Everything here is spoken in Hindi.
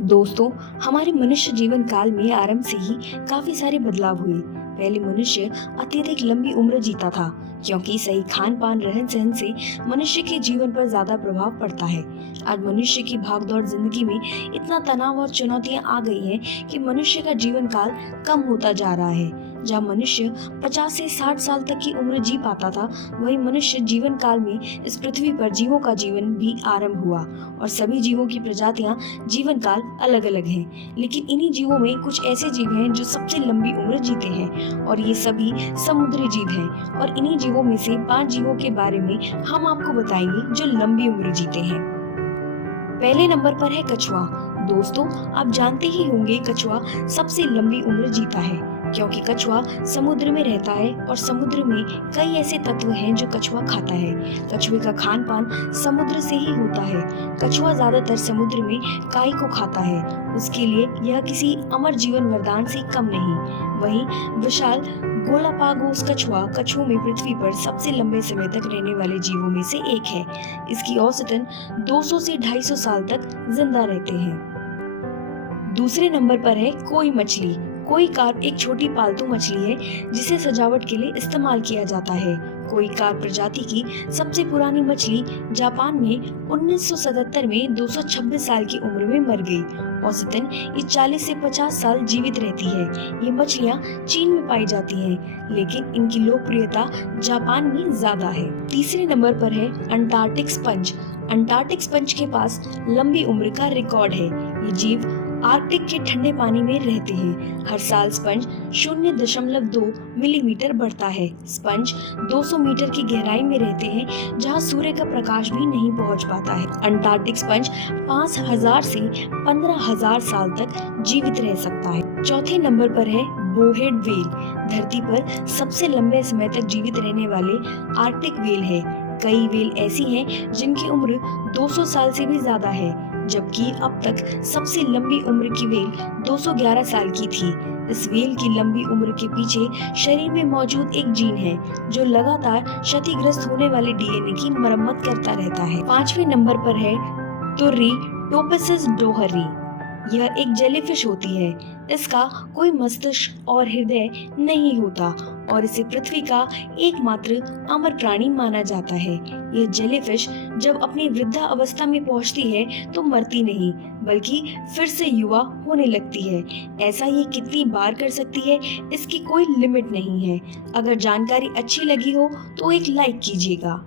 दोस्तों, हमारे मनुष्य जीवन काल में आरंभ से ही काफी सारे बदलाव हुए। पहले मनुष्य अत्यधिक लंबी उम्र जीता था, क्योंकि सही खान पान रहन सहन से मनुष्य के जीवन पर ज्यादा प्रभाव पड़ता है। आज मनुष्य की भागदौड़ जिंदगी में इतना तनाव और चुनौतियां आ गई हैं कि मनुष्य का जीवन काल कम होता जा रहा है। जहाँ मनुष्य 50 से 60 साल तक की उम्र जी पाता था, वहीं मनुष्य जीवन काल में इस पृथ्वी पर जीवों का जीवन भी आरंभ हुआ और सभी जीवों की प्रजातियां जीवन काल अलग अलग हैं। लेकिन इन्हीं जीवों में कुछ ऐसे जीव हैं जो सबसे लंबी उम्र जीते हैं और ये सभी समुद्री जीव हैं। और इन्हीं जीवों में से 5 जीवों के बारे में हम आपको बताएंगे जो लंबी उम्र जीते हैं। पहले नंबर पर है कछुआ। दोस्तों, आप जानते ही होंगे कछुआ सबसे लंबी उम्र जीता है, क्योंकि कछुआ समुद्र में रहता है और समुद्र में कई ऐसे तत्व हैं जो कछुआ खाता है। कछुए का खान पान समुद्र से ही होता है। कछुआ ज्यादातर समुद्र में काई को खाता है, उसके लिए यह किसी अमर जीवन वरदान से कम नहीं। वहीं विशाल गोलापागोस कछुआ कछुओं में पृथ्वी पर सबसे लंबे समय तक रहने वाले जीवों में से एक है। इसकी औसतन 200 से 250 साल तक जिंदा रहते हैं। दूसरे नंबर पर है कोई मछली। कोई कार्प एक छोटी पालतू मछली है जिसे सजावट के लिए इस्तेमाल किया जाता है। कोई कार्प प्रजाति की सबसे पुरानी मछली जापान में 1977 में 226 साल की उम्र में मर गई। औसतन ये 40 से 50 साल जीवित रहती है। ये मछलियाँ चीन में पाई जाती हैं, लेकिन इनकी लोकप्रियता जापान में ज्यादा है। तीसरे नंबर पर है अंटार्कटिक स्पंज। अंटार्कटिक स्पंज के पास लंबी उम्र का रिकॉर्ड है। ये जीव आर्कटिक के ठंडे पानी में रहते हैं। हर साल स्पंज 0.2 मिलीमीटर बढ़ता है। स्पंज 200 मीटर की गहराई में रहते हैं, जहां सूर्य का प्रकाश भी नहीं पहुंच पाता है। अंटार्कटिक स्पंज 5000 से 15000 साल तक जीवित रह सकता है। चौथे नंबर पर है बोहेड वेल। धरती पर सबसे लंबे समय तक जीवित रहने वाले आर्कटिक वेल है। कई वेल ऐसी हैं जिनकी उम्र 200 साल से भी ज्यादा है, जबकि अब तक सबसे लंबी उम्र की वेल 211 साल की थी। इस वेल की लंबी उम्र के पीछे शरीर में मौजूद एक जीन है जो लगातार क्षतिग्रस्त होने वाले डीएनए की मरम्मत करता रहता है। 5वें नंबर पर है तुर्री टोपेसिस डोहर्री। यह एक जेलीफिश होती है। इसका कोई मस्तिष्क और हृदय नहीं होता और इसे पृथ्वी का एकमात्र अमर प्राणी माना जाता है। यह जेलीफिश जब अपनी वृद्धा अवस्था में पहुंचती है तो मरती नहीं, बल्कि फिर से युवा होने लगती है। ऐसा ये कितनी बार कर सकती है, इसकी कोई लिमिट नहीं है। अगर जानकारी अच्छी लगी हो तो एक लाइक कीजिएगा।